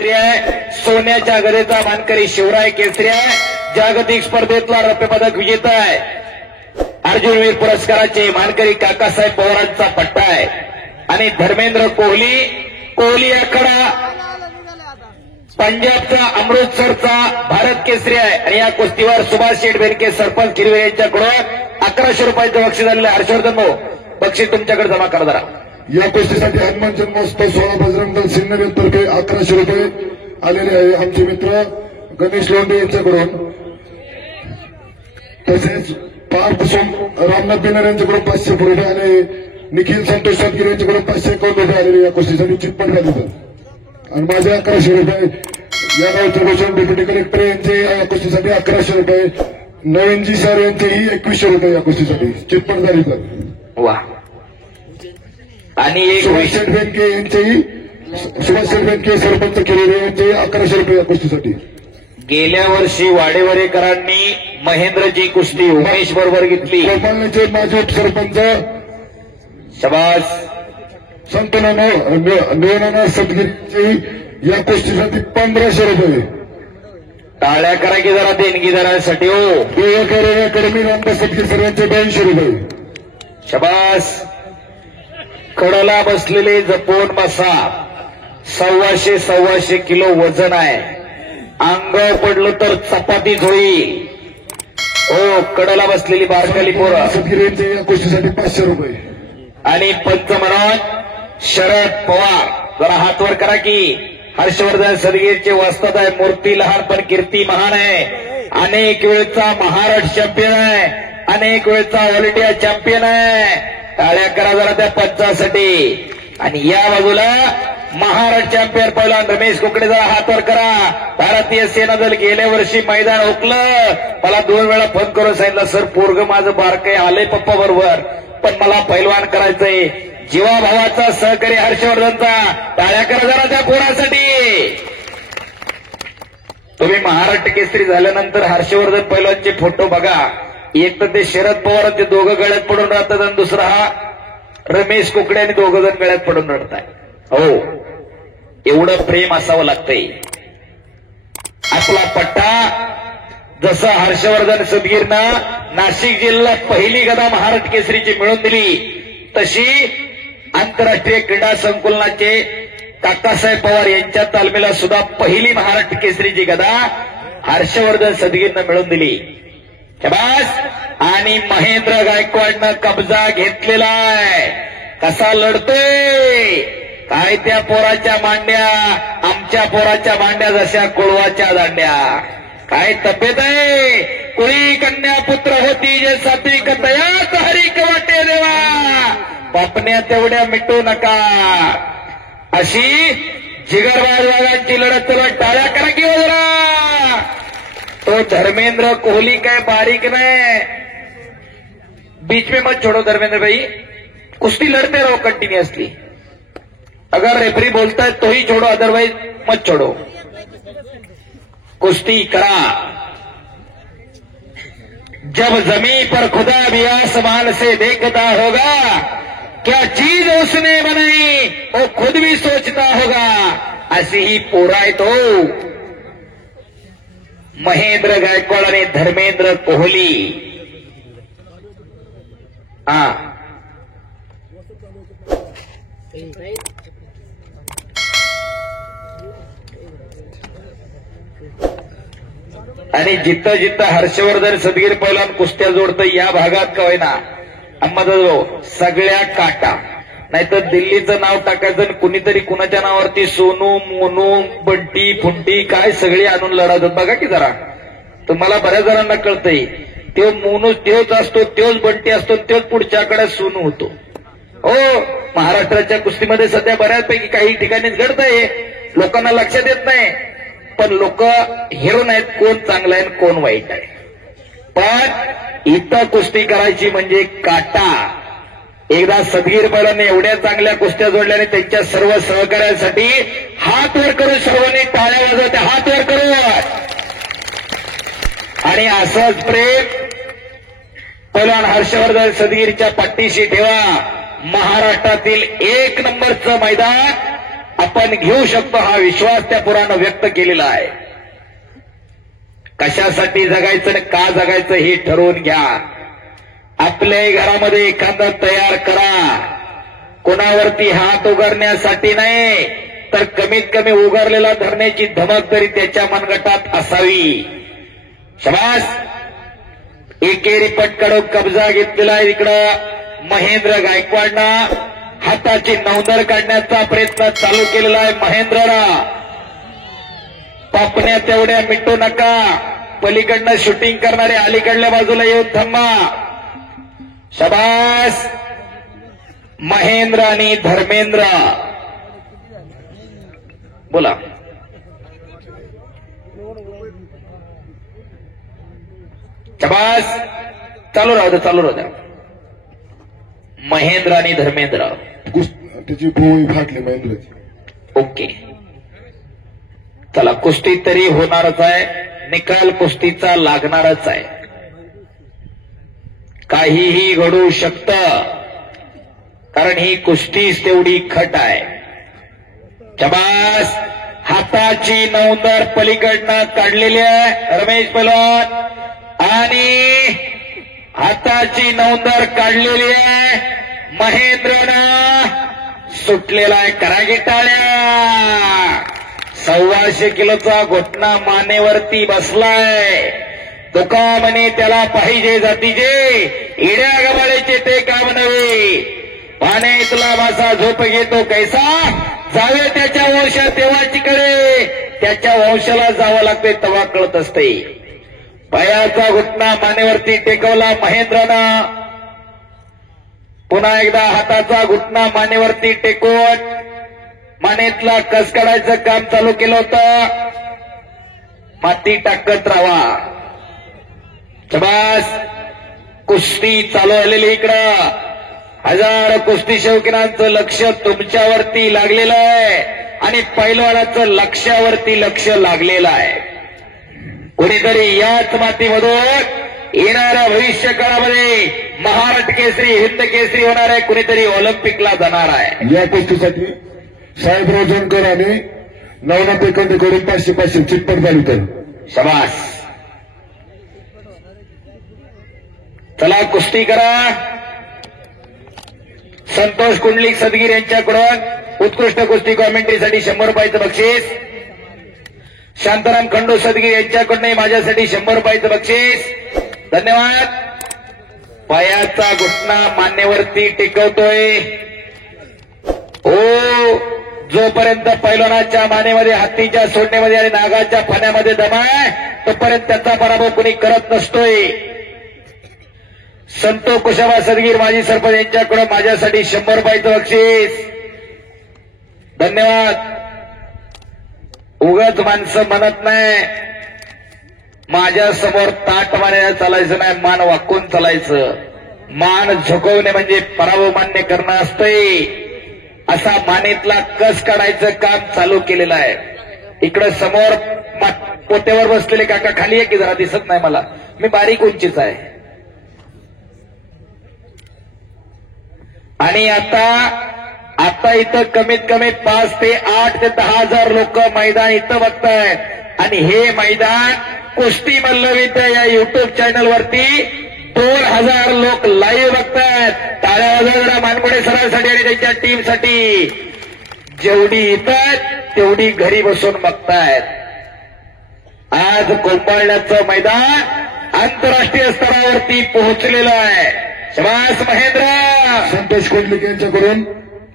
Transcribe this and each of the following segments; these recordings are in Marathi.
सोन्याच्या गदेचा मानकरी शिवराय केसरी आहे. जागतिक स्पर्धेतला रौप्य पदक विजेता आहे. अर्जुनवीर पुरस्काराचे मानकरी काकासाहेब पवारांचा पट्टा आहे. आणि धर्मेंद्र कोहली आखाडा पंजाबचा अमृतसरचा भारत केसरी आहे. आणि या कुस्तीवर सुभाष शेठ बेनके सरपंच किरवे यांच्याकडून 1100 रुपयाचं बक्षीस आलेलं आहे. हर्षवर्धन भाऊ, बक्षीस तुमच्याकडे जमा करा जरा. या कुस्तीसाठी हनुमान जन्मोत्सव 16 बजरंग दल सिन्नर तर्फे 1100 रुपये आलेले आहे आमचे मित्र गणेश लोंढे यांच्याकडून. तसेच पार्थ रामनाथ बेनर यांच्याकडून 500 रुपये आणि निखिल संतोष सातगिरी यांच्याकडून 551 रुपये आलेले या कुस्तीसाठी चितपट झाले. आणि माझे 1100 रुपये या गावचे भूषण डेप्युटी कलेक्टर यांचे या कुस्तीसाठी 1100 रुपये. नवीनजी सर यांचेही 2100 रुपये या कुस्तीसाठी चितपट झाली. तर वा. आणि सुभाष शेठ बेनके यांचेही सरपंच केलेले यांचे 1100 रुपये या कुस्तीसाठी. गेल्या वर्षी वाडेवरेकरांनी महेंद्रची कुस्ती उमेश बरोबर घेतली. गोपालचे माजी सरपंच शबास संतनाना सदगिरीची या कुस्तीसाठी 1500 रुपये. टाळ्या करा की जरा देणगीदारांसाठी. हो, अकॅडमी रामदास सदगीर सर यांचे 82 रुपये. शबास. कडला बसलेले जपून बसा. 125 किलो वजन आहे. अंगावर पडलं तर चपातीच होईल. हो, कडला बसलेली बारकाली पोरं. सदगीर यांचे या कुस्तीसाठी 500 रुपये. आणि पंच म्हणून शरद पवार, जरा हात वर करा की. हर्षवर्धन सदगीरचे वस्ताद आहे. मूर्ती लहान पण कीर्ती महान आहे. अनेक वेळचा महाराष्ट्र चॅम्पियन आहे. अनेक वेळचा ऑल इंडिया चॅम्पियन आहे. टाळ्या करा जरा त्या पंचासाठी. आणि या बाजूला महाराष्ट्र चॅम्पियन पहिला रमेश कुकडे, जरा हात वर करा. भारतीय सेना दल गेल्या वर्षी मैदान हुकलं. मला 2 वेळा फोन करून सांगितलं, सर पोरग माझं बारकं आलंय पप्पा बरोबर, पण मला पैलवान करायचंय. जीवाभावाचा सहकारी हर्षवर्धनचा. टाळ्या करा जरा त्या पोरासाठी. तुम्ही महाराष्ट्र केसरी झाल्यानंतर हर्षवर्धन पैलवानचे फोटो बघा. एक तर ते शरद पवार ते दोघं गळ्यात पडून राहतात आणि दुसरा हा रमेश कुकडे आणि दोघं जण गळ्यात पडून रडताय. हो, एवढं प्रेम असावं लागतंय. आपला पट्टा जसं हर्षवर्धन सदगीरनं नाशिक जिल्ह्यात पहिली गदा महाराष्ट्र केसरीची मिळवून दिली, तशी आंतरराष्ट्रीय क्रीडा संकुलनाचे काकासाहेब पवार यांच्या तालमीला सुद्धा पहिली महाराष्ट्र केसरीची गदा हर्षवर्धन सदगीरनं मिळवून दिली. शबास. आणि महेंद्र गायकवाडनं कब्जा घेतलेला आहे. कसा लढतोय काय. त्या पोराच्या मांड्या, आमच्या पोराच्या मांड्या जशा कुळवाच्या दांड्या. काय तब्येत आहे. कुळी कन्या पुत्र होती जे सात्विक तयाच हरिक वाटे देवा. बापण्या तेवढ्या मिटू नका. अशी जिगरबाजांची लढत तुला. टाळ्या करा की जरा. तो धर्मेंद्र कोहली काय बारीक नहीं. बीच में मत छोड़ो धर्मेंद्र भाई, कुश्ती लड़ते रहो कंटिन्यूअसली. अगर रेफरी बोलता है तो ही छोड़ो, अदरवाइज मत छोड़ो. कुश्ती करा. जब जमीन पर खुदा भी आसमान से देखता होगा, क्या चीज उसने बनाई वो खुद भी सोचता होगा. अशी ही पोराय तो महेंद्र गायकवाड आणि धर्मेंद्र कोहली. आणि जिथं जिथं हर्षवर्धन सदगीर पैलवान कुस्त्या जोडतं या भागात का होईना अहमदभाऊ सगळ्या काटा. नाहीतर दिल्लीचं नाव टाकायचं आणि कुणीतरी कुणाच्या नावावरती सोनू मोनू बंटी फुंटी काय सगळी आणून लढवतात. बघा की जरा. तुम्हाला बऱ्याच जणांना कळतंय. तो मोनू त्योच असतो, त्योच बंटी असतो, त्योच पुढच्याकडे सोनू होतो. हो, महाराष्ट्राच्या कुस्तीमध्ये सध्या बऱ्याचपैकी काही ठिकाणीच घडतंय. लोकांना लक्षात येत नाही. पण लोक हिरो नाहीत कोण चांगला आहे कोण वाईट आहे. पण इथं कुस्ती करायची म्हणजे काटा. एकदा सदगीर पैलवानने एवढ्या चांगल्या कुस्त्या जोडल्याने त्यांच्या सर्व सहकार्यासाठी हात वर करून सर्वांनी टाळ्या वाजवत्या. हात वर करून. आणि असंच प्रेम पैलवान हर्षवर्धन सदगीरच्या पाठीशी ठेवा. महाराष्ट्रातील 1 नंबरचं मैदान आपण घेऊ शकतो हा विश्वास त्या पुरानं व्यक्त केलेला आहे. कशासाठी जगायचं आणि का जगायचं हे ठरवून घ्या. आपल्या घरामध्ये एखादा तयार करा. कोणावरती हात उगारण्यासाठी नाही, तर कमीत कमी उगारलेला धरण्याची धमक तरी त्याच्या मनगटात असावी. शबास. एकेरी पटकडून कब्जा घेतलेला आहे. इकडं महेंद्र गायकवाडनं हाताची नौंदर काढण्याचा प्रयत्न चालू केलेला आहे. महेंद्रला पापण्या तेवढ्या मिटू नका. पलीकडनं शूटिंग करणारे अलीकडल्या बाजूला येऊन थांबा. शबास. महेंद्र आणि धर्मेंद्र बोला. शबास. चालू राहू द्या, चालू राहू द्या. महेंद्र आणि धर्मेंद्र त्याची भोई फाटली महेंद्रची. ओके. चला, कुस्ती तरी होणारच आहे. निकाल कुस्तीचा लागणारच आहे. काहीही घडू शकतं, कारण ही कुस्तीच तेवढी खट आहे. शबास. हाताची नौंदर पलीकडनं काढलेली आहे रमेश पैलवान, आणि हाताची नौंदर काढलेली आहे महेंद्रनं. सुटलेला आहे. करागी टाळ्या. 125 किलोचा घोटणा मानेवरती बसलाय. तुका म्हणे त्याला पाहिजे जातीचे, इड्या गबाळीचे ते काम नव्हे. पाण्यातला मासा झोप घेतो कैसा, जावे त्याच्या वंशात तेव्हाचीकडे. त्याच्या वंशाला जावं लागते तेव्हा कळत असते. पायाचा घुटणा मानेवरती टेकवला महेंद्रनं. पुन्हा एकदा हाताचा घुटणा मानेवरती टेकवून मानेतला कस काढायचं काम चालू केलं होतं. माती टाकत राहा. शबास. कुस्ती चालू झालेली इकडं. हजारो कुस्ती शौकीनांचं लक्ष तुमच्यावरती लागलेलं आहे, आणि पैलवानाचं लक्ष्यावरती लक्ष लागलेलं आहे. कोणीतरी याच मातीमधून येणाऱ्या भविष्य काळामध्ये महाराष्ट्र केसरी, हिंद केसरी होणार आहे. कुणीतरी ऑलिम्पिकला जाणार आहे. या कुस्तीसाठी साहेबराव जनकर आणि नवनाथ एकंदकडून 500 चिटपट झाली. तर शबास. चला, कुस्ती करा. संतोष कुंडलिक सदगीर यांच्याकडून उत्कृष्ट कुस्ती कॉमेंट्रीसाठी 100 रुपयाचं बक्षीस. शांताराम खंडू सदगीर यांच्याकडूनही माझ्यासाठी 100 रुपयाचं बक्षीस. धन्यवाद. पायाचा घुटणा मानेवरती टिकवतोय. हो, जोपर्यंत पैलवानाच्या मानेमध्ये, हत्तीच्या सोडण्यामध्ये आणि नागाच्या फण्यामध्ये दम आहे, तोपर्यंत त्याचा पराभव कुणी करत नसतोय. संतो कुशाबा सदगीर माजी सरपंच यांच्याकडून माझ्यासाठी 100 रुपयाचं बक्षीस. धन्यवाद. उगाच माणसं म्हणत नाही, माझ्या समोर ताट मानेनं चालायचं नाही, मान वाकून चालायचं. मान झुकवणे म्हणजे पराभव मान्य करणं असतंय. असा मानेतला कस काढायचं काम चालू केलेलं आहे. इकडं समोर पोत्यावर बसलेले काका खाली आहे की जरा दिसत नाही मला, मी बारीक उंचीच आहे. आणि आता इथं कमीत कमी 5 ते 8 ते 10 हजार लोक मैदान इथं बघतायत. आणि हे मैदान कुस्ती मल्लविद्या या युट्यूब चॅनलवरती 2000 लोक लाईव्ह बघतायत. टाळ्या वाजवा मानगुडे सरांसाठी आणि त्यांच्या टीमसाठी. जेवढी येतात तेवढी घरी बसून बघतायत. आज कोंबाळण्याचं मैदान आंतरराष्ट्रीय स्तरावरती पोहोचलेलं आहे. शबास महेंद्र. संतोष कुंडलिक यांच्याकडून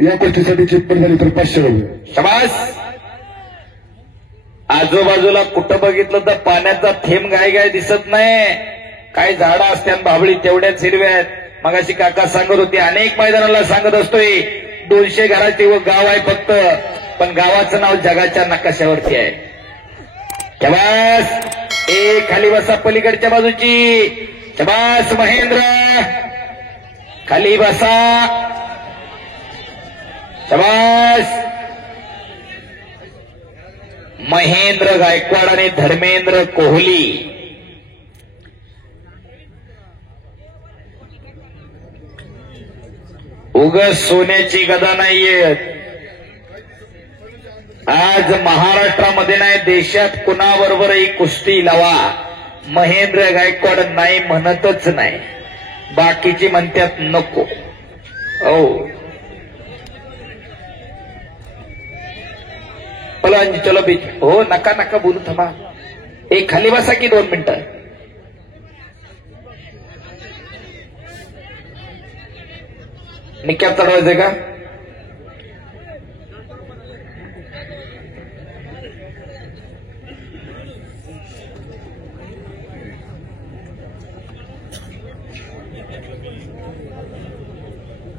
या कुस्तीसाठी चिटपट झाली तर 500 रुपये. शबास. आजूबाजूला कुठं बघितलं तर पाण्याचा थेंब गाय दिसत नाही. काही झाडं असतात बाभळी तेवढ्याच हिरव्या आहेत. मगाशी काका सांगत होते, अनेक मैदानाला सांगत असतोय 200 घराचे गाव आहे फक्त, पण गावाचं नाव जगाच्या नकाशावरती आहे. शबास. खाली बसा पलीकडच्या बाजूची. शबास महेंद्र. खाली बसा. शबास. महेंद्र गायकवाड आणि धर्मेंद्र कोहली. उगाच सोन्याची गदा नाहीये. आज महाराष्ट्रामध्ये नाही देशात कुणाबरोबरही कुस्ती लावा महेंद्र गायकवाड नाही म्हणतच नाही. बाकीची म्हणतात नको. हो पलवान चलो बीच. हो नका नका बोलू थांबा. एक खाली बसा की 2 मिनिटं. निक्यात चढवायचंय का?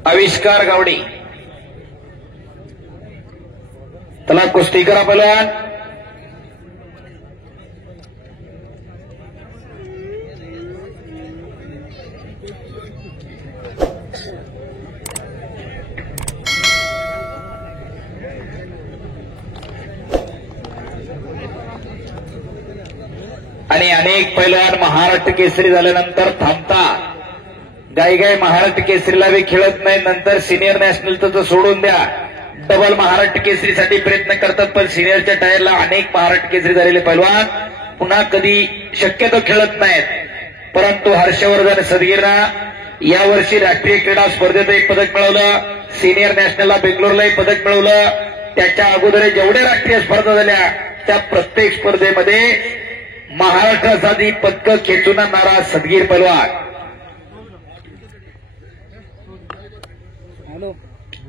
आविष्कार गावडे चला कुस्ती करा पहलवान. आणि अनेक पैलवान महाराष्ट्र केसरी झाल्यानंतर थांबतात. गाई गाई महाराष्ट्र केसरीला बी खेळत नाही. नंतर सिनियर नॅशनलचं तर सोडून द्या, डबल महाराष्ट्र केसरीसाठी प्रयत्न करतात. पण सिनियरच्या टायरला अनेक महाराष्ट्र केसरी झालेले पैलवान पुन्हा कधी शक्यतो खेळत नाहीत. परंतु हर्षवर्धन सदगीरना यावर्षी राष्ट्रीय क्रीडा स्पर्धेत एक पदक मिळवलं. सिनियर नॅशनलला बेंगलोरला एक पदक मिळवलं. त्याच्या अगोदर जेवढे राष्ट्रीय स्पर्धा झाल्या त्या प्रत्येक स्पर्धेमध्ये महाराष्ट्रासाठी पदकं खेचून आणणारा सदगीर पैलवान.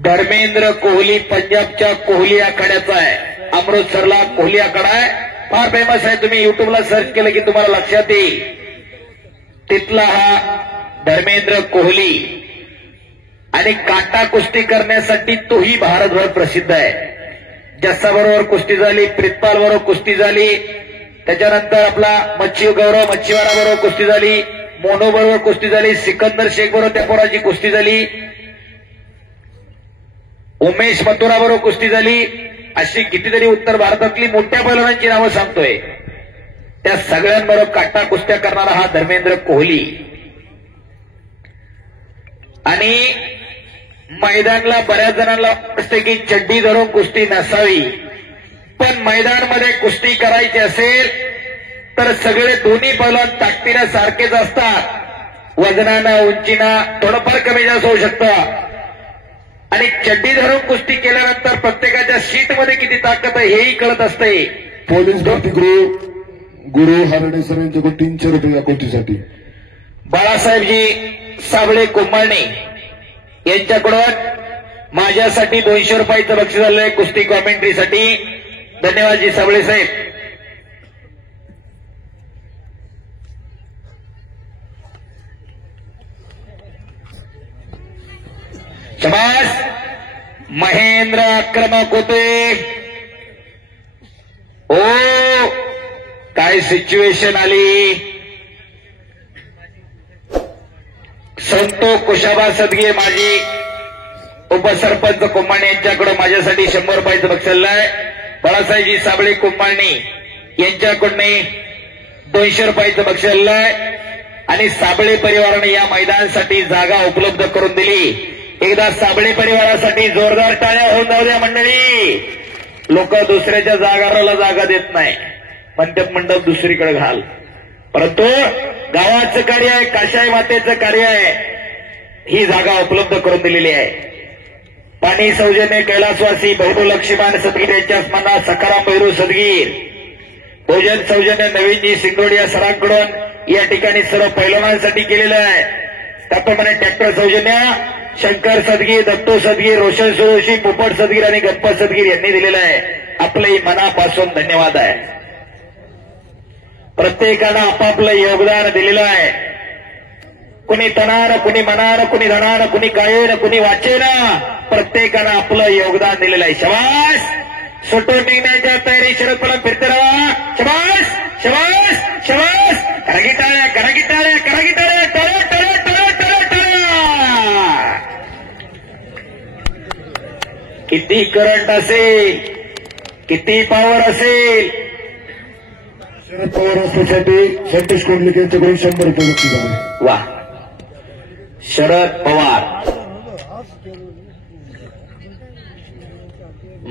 धर्मेंद्र कोहली पंजाबच्या कोहली आखाड्याचा आहे. अमृतसरला कोहली आखाडा आहे, फार फेमस आहे. तुम्ही युट्यूबला सर्च केलं की तुम्हाला लक्षात येईल. तिथला हा धर्मेंद्र कोहली. आणि काटा कुस्ती करण्यासाठी तोही भारतभर प्रसिद्ध आहे. जस्साबरोबर कुस्ती झाली, प्रितपाल बरोबर कुस्ती झाली, त्याच्यानंतर आपला गौरव मच्छीवाराबरोबर कुस्ती झाली, मोनो बरोबर कुस्ती झाली, सिकंदर शेख बरोबर त्या पोराची कुस्ती झाली, उमेश मथुराबरोबर कुस्ती झाली. अशी कितीतरी उत्तर भारतातली मोठ्या पैलवानांची नावं सांगतोय. त्या सगळ्यांबरोबर काटा कुस्त्या करणारा हा धर्मेंद्र कोहली. आणि मैदानाला बऱ्याच जणांना वाटते की चड्डी धरून कुस्ती नसावी, पण मैदानामध्ये कुस्ती करायची असेल तर सगळे दोन्ही पैलवान ताकदीनं सारखेच असतात. वजनानं उंचीनं थोडंफार कमी जास्त होऊ शकतं. आणि चड्डी धरून कुस्ती केल्यानंतर प्रत्येकाच्या सीटमध्ये किती ताकद आहे हेही कळत असते. पोलीस भरती गुरु हरडे सर यांच्याकडून 300 रुपये या कुस्तीसाठी. बाळासाहेबजी साबळे कुंभारणे यांच्याकडून माझ्यासाठी 200 रुपयाचं बक्षीस झालंय कुस्ती कॉमेंट्रीसाठी. धन्यवाद जी साबळे साहेब. शबास. महेंद्र आक्रमक होते. ओ काय सिच्युएशन आली. संतो कुशाबा सदगीर माजी उपसरपंच कुंभारणे यांच्याकडून माझ्यासाठी 100 रुपयाचं बक्षीस आहे. बाळासाहेबजी साबळे कुंभारणे यांच्याकडून 200 रुपयाचं बक्षीस आहे. आणि साबळे परिवाराने या मैदानासाठी जागा उपलब्ध करून दिली. एकदा साबळे परिवारासाठी जोरदार टाळ्या होऊन जाऊ द्या मंडळी. लोक दुसऱ्याच्या जागाराला जागा देत नाही, मंडप मंडप दुसरीकडे घाल. परंतु गावाचं कार्य आहे, काशाई मातेचं कार्य आहे. ही जागा उपलब्ध करून दिलेली आहे. पाणी सौजन्य कैलासवासी बहु लक्ष्मीमान सदगीर यांच्या स्मरणात सखाराम भैरू सदगीर, भोजन सौजन्य नवीनजी सिंगोडी या सरांकडून या ठिकाणी सर्व पैलवानांसाठी केलेलं आहे. त्याप्रमाणे ट्रॅक्टर सौजन्य शंकर सदगीर, दत्तो सदगीर, रोशन सुरोशी, पोपट सदगीर आणि गणपत सदगीर यांनी दिलेलं आहे. आपलंही मनापासून धन्यवाद आहे. प्रत्येकानं आपापलं योगदान दिलेलं आहे. कुणी तणानं, कुणी मनानं, कुणी धनानं, कुणी कायेनं, कुणी वाचेनं, प्रत्येकानं आपलं योगदान दिलेलं आहे. शबास. सुटून निघण्याच्या तयारी शरद पडत फिरते राहा. शबास शबास शबास. करा गिटाळ्या, करा गिटाळ्या, करा गिटाळ्या. टळो टळो टळो टळो टळो. किती करंट असेल, किती पॉवर असेल. शरद पवार असण्यासाठी संतोष कोंडलिक यांच्याकडून 100 रुपये बक्षीस झाले. वा. शरद पवार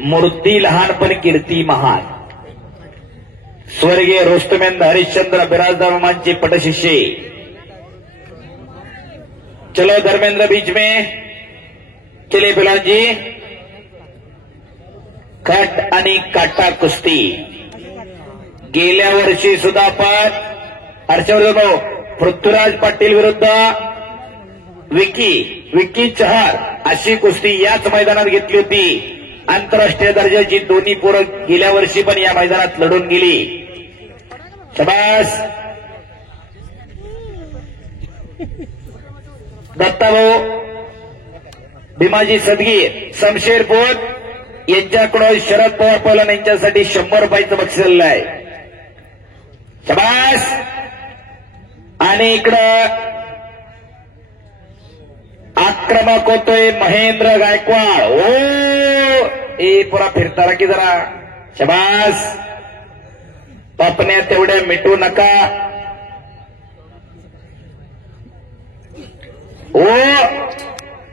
मूर्ती लहान पण कीर्ती महान. स्वर्गीय रोस्तमेंद हरिश्चंद्र बिराजदामांचे पटशिष्य. चलो धर्मेंद्र बीच में चले बिलाजी. कट आणि काटा कुस्ती. गेल्या वर्षी सुद्धा आपण हर्षवर्धन पृथ्वीराज पाटील विरुद्ध विक्की चहर अशी कुस्ती याच मैदानात घेतली होती. आंतरराष्ट्रीय दर्जाची दोन्ही पोरं गेल्या वर्षी पण या मैदानात लढून गेली. शाबास दत्ताभाऊ भीमाजी सदगीर शमशेरपूर यांच्याकडून शरद पवार पहलवान यांच्यासाठी 100 रुपयाचं बक्षीस आहे. शाबास. आणि इकडं आक्रमक होतोय महेंद्र गायकवाड. ओ ए पुरा फिरताना की जरा. शाबास. पापण्या तेवढ्या मिटू नका. ओ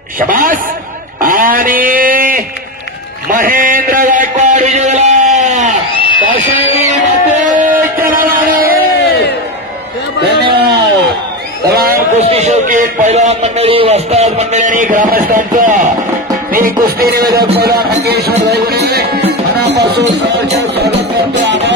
शाबास. आणि महेंद्र गायकवाड विजयाला. धन्यवाद. तमाम कुस्ती शौकीन पैलवान मंडळी, वस्ताद मंडळी आणि ग्रामस्थांचं मी कुस्ती निवेदक पैलवान अंगेश्वर रायगुडे मनापासून स्वागत करतो.